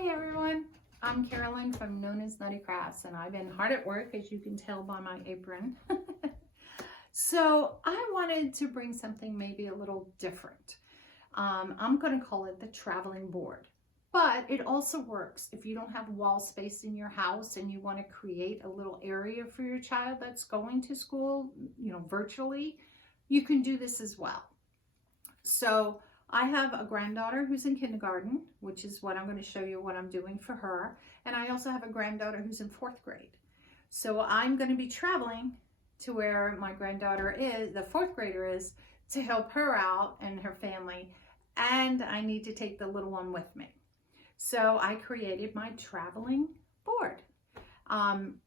Hi everyone, I'm Carolyn from Known as Nutty Crafts, and I've been hard at work, as you can tell by my apron. So I wanted to bring something maybe a little different. I'm going to call it the traveling board, but it also works if you don't have wall space in your house and you want to create a little area for your child that's going to school, virtually. You can do this as well. So I have a granddaughter who's in kindergarten, which is what I'm going to show you what I'm doing for her. And I also have a granddaughter who's in 4th grade. So I'm going to be traveling to where my granddaughter is, the 4th grader is, to help her out and her family. And I need to take the little one with me. So I created my traveling board.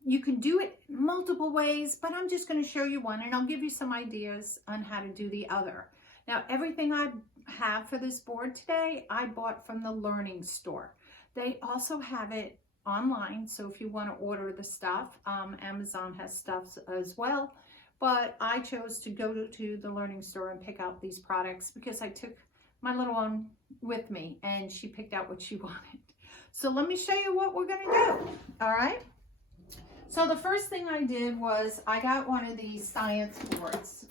You can do it multiple ways, but I'm just going to show you one and I'll give you some ideas on how to do the other. Now, everything I have for this board today, I bought from the Learning Store. They also have it online, so if you want to order the stuff, Amazon has stuff as well. But I chose to go to the Learning Store and pick out these products because I took my little one with me and she picked out what she wanted. So let me show you what we're going to do. All right. So the first thing I did was I got one of these science boards.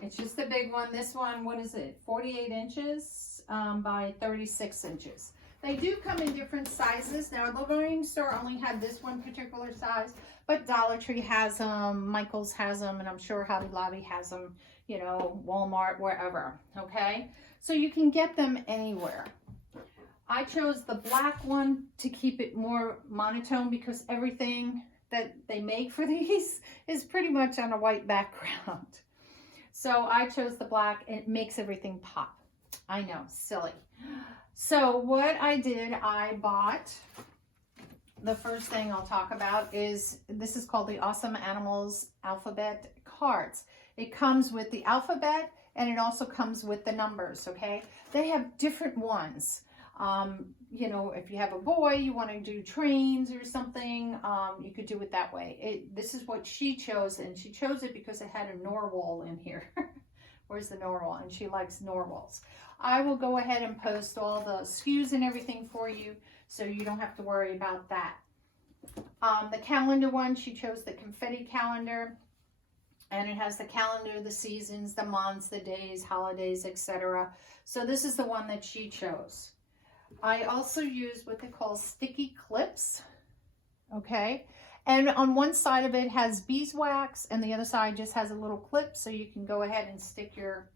It's just a big one. This one, what is it? 48 inches by 36 inches. They do come in different sizes. Now, the Learning Store only had this one particular size, but Dollar Tree has them, Michael's has them, and I'm sure Hobby Lobby has them, Walmart, wherever, okay? So you can get them anywhere. I chose the black one to keep it more monotone because everything that they make for these is pretty much on a white background. So I chose the black, and it makes everything pop. I know, silly. So what I did, I bought, the first thing I'll talk about is, this is called the Awesome Animals Alphabet Cards. It comes with the alphabet, and it also comes with the numbers, okay? They have different ones. If you have a boy, you want to do trains or something, you could do it that way. This is what she chose, and she chose it because it had a narwhal in here. Where's the narwhal? And she likes narwhals. I will go ahead and post all the SKUs and everything for you, so you don't have to worry about that. The calendar one, she chose the Confetti Calendar, and it has the calendar, the seasons, the months, the days, holidays, etc. So this is the one that she chose. I also use what they call Stikki Clips, okay? And on one side of it has beeswax, and the other side just has a little clip, so you can go ahead and stick your,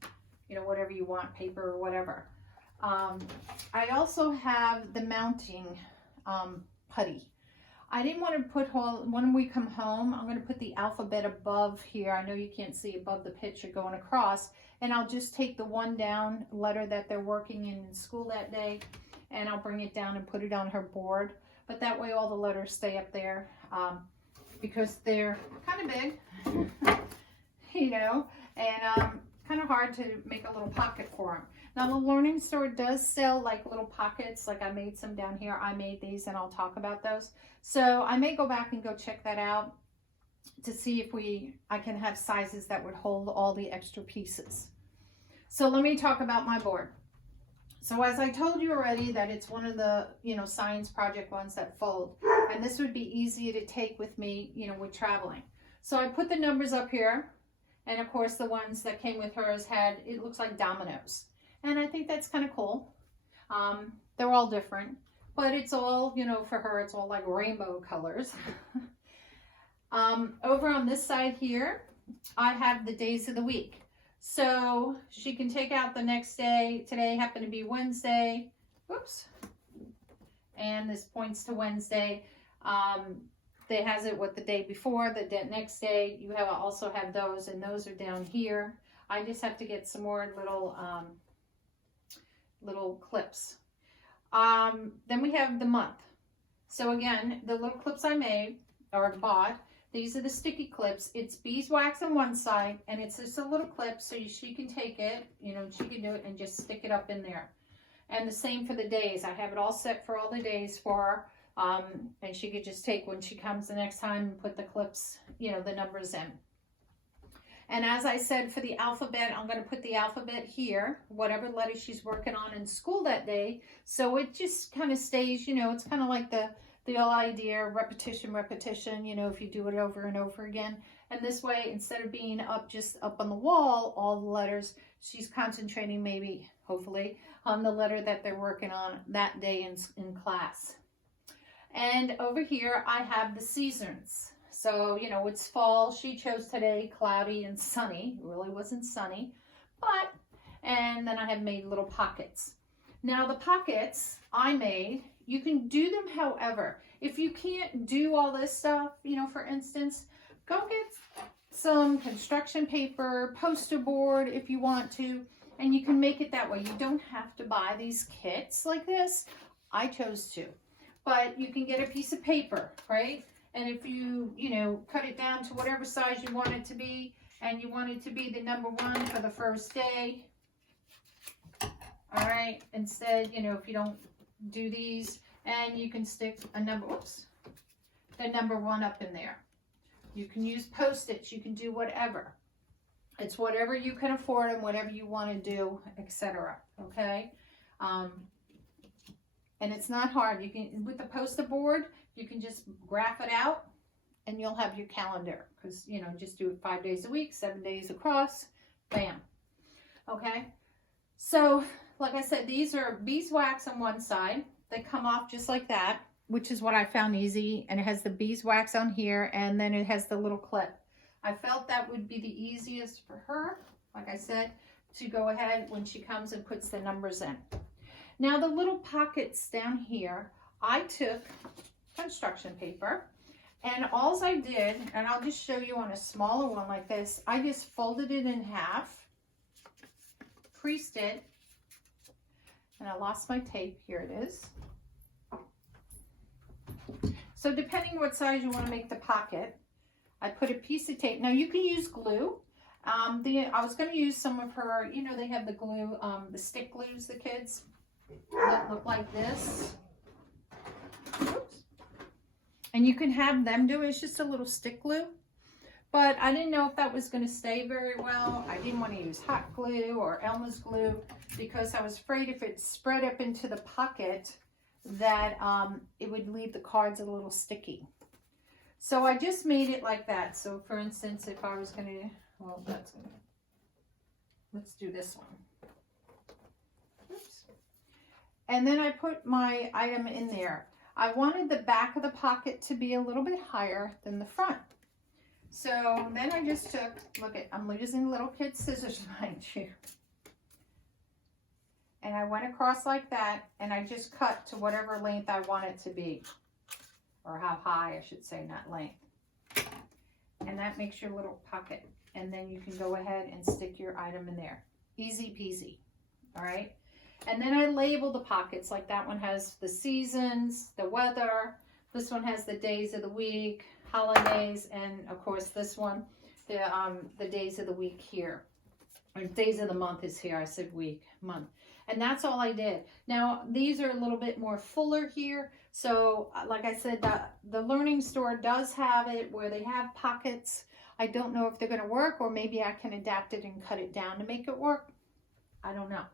whatever you want, paper or whatever. I also have the mounting putty. I didn't want to put, when we come home, I'm going to put the alphabet above here. I know you can't see above the picture going across, and I'll just take the one down letter that they're working in school that day, and I'll bring it down and put it on her board. But that way all the letters stay up there because they're kind of big, and kind of hard to make a little pocket for them. Now, the Learning Store does sell like little pockets, like I made some down here. I made these, and I'll talk about those. So I may go back and go check that out to see if I can have sizes that would hold all the extra pieces. So let me talk about my board. So as I told you already, that it's one of the, science project ones that fold. And this would be easy to take with me, with traveling. So I put the numbers up here. And of course, the ones that came with hers it looks like dominoes. And I think that's kind of cool. They're all different. But it's all, for her, it's all like rainbow colors. Over on this side here, I have the days of the week. So she can take out the next day. Today happened to be Wednesday. Whoops. And this points to Wednesday. They has it with the day before, the next day. You also have those, and those are down here. I just have to get some more little clips. Then we have the month. So again, the little clips I made or bought. These are the Stikki Clips. It's beeswax on one side, and it's just a little clip, so she can take it, she can do it and just stick it up in there. And the same for the days. I have it all set for all the days for her, and she could just take when she comes the next time and put the clips, the numbers in. And as I said, for the alphabet, I'm going to put the alphabet here, whatever letter she's working on in school that day. So it just kind of stays, you know, it's kind of like the old idea, repetition, you know, if you do it over and over again. And this way, instead of being just up on the wall, all the letters, she's concentrating maybe, hopefully, on the letter that they're working on that day in class. And over here, I have the seasons. So, you know, it's fall. She chose today cloudy and sunny. It really wasn't sunny, but, and then I have made little pockets. Now the pockets I made, you can do them however. If you can't do all this stuff, you know, for instance, go get some construction paper, poster board if you want to, and you can make it that way. You don't have to buy these kits like this. I chose to, but you can get a piece of paper, right? And if you know, cut it down to whatever size you want it to be, and you want it to be the number 1 for the first day, all right, instead, you know, if you don't do these, and you can stick a number, the number 1 up in there. You can use Post-its, you can do whatever. It's whatever you can afford and whatever you want to do, etc. Okay? And it's not hard. You can, with the poster board, you can just graph it out and you'll have your calendar, because, you know, just do it 5 days a week, 7 days across, bam. Okay? So, like I said, these are beeswax on one side. They come off just like that, which is what I found easy. And it has the beeswax on here, and then it has the little clip. I felt that would be the easiest for her, like I said, to go ahead when she comes and puts the numbers in. Now the little pockets down here, I took construction paper, and all I did, and I'll just show you on a smaller one like this, I just folded it in half, creased it, and I lost my tape. Here it is. So depending what size you want to make the pocket, I put a piece of tape. Now you can use glue. I was going to use some of her, you know, they have the glue, the stick glues, the kids, that look like this. Oops. And you can have them do it. It's just a little stick glue. But I didn't know if that was going to stay very well. I didn't want to use hot glue or Elmer's glue because I was afraid if it spread up into the pocket that it would leave the cards a little sticky. So I just made it like that. So for instance, if I was going to, well, let's do this one. Oops. And then I put my item in there. I wanted the back of the pocket to be a little bit higher than the front. So then I just took, look at, I'm using little kid scissors, mind you. And I went across like that, and I just cut to whatever length I want it to be. Or how high, I should say, not length. And that makes your little pocket. And then you can go ahead and stick your item in there. Easy peasy, all right? And then I label the pockets, like that one has the seasons, the weather. This one has the days of the week, holidays, and of course this one, the days of the week here. Or days of the month is here, I said week, month. And that's all I did. Now, these are a little bit more fuller here. So, like I said, the Learning Store does have it where they have pockets. I don't know if they're going to work, or maybe I can adapt it and cut it down to make it work. I don't know.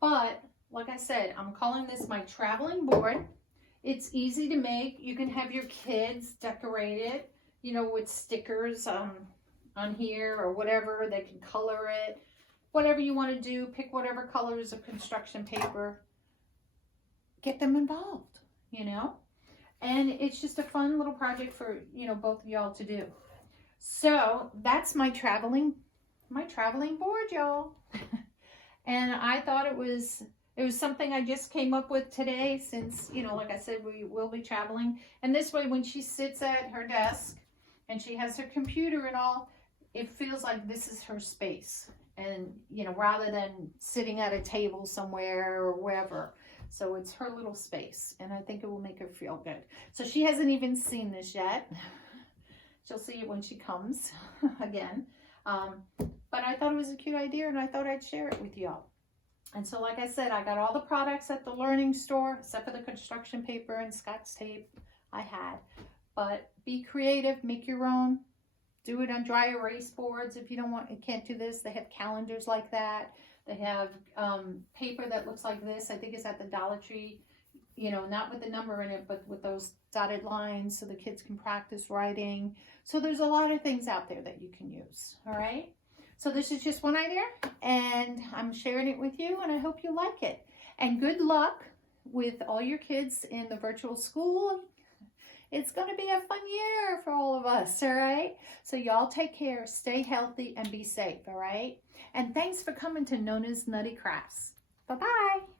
But, like I said, I'm calling this my traveling board. It's easy to make. You can have your kids decorate it, you know, with stickers on here or whatever. They can color it. Whatever you want to do, pick whatever colors of construction paper. Get them involved, you know. And it's just a fun little project for, you know, both of y'all to do. So that's my traveling board, y'all. And I thought it was something I just came up with today since, you know, like I said, we will be traveling. And this way, when she sits at her desk and she has her computer and all, it feels like this is her space. And, you know, rather than sitting at a table somewhere or wherever. So it's her little space. And I think it will make her feel good. So she hasn't even seen this yet. She'll see it when she comes again. But I thought it was a cute idea, and I thought I'd share it with y'all. And so, like I said, I got all the products at the Learning Store, except for the construction paper and Scotch tape I had. But be creative, make your own. do it on dry erase boards. If you can't do this, they have calendars like that. They have paper that looks like this. I think it's at the Dollar Tree, you know, not with the number in it, but with those dotted lines so the kids can practice writing. So there's a lot of things out there that you can use, all right? So this is just one idea, and I'm sharing it with you, and I hope you like it. And good luck with all your kids in the virtual school. It's going to be a fun year for all of us, all right? So y'all take care, stay healthy, and be safe, all right? And thanks for coming to Nona's Nutty Crafts. Bye-bye.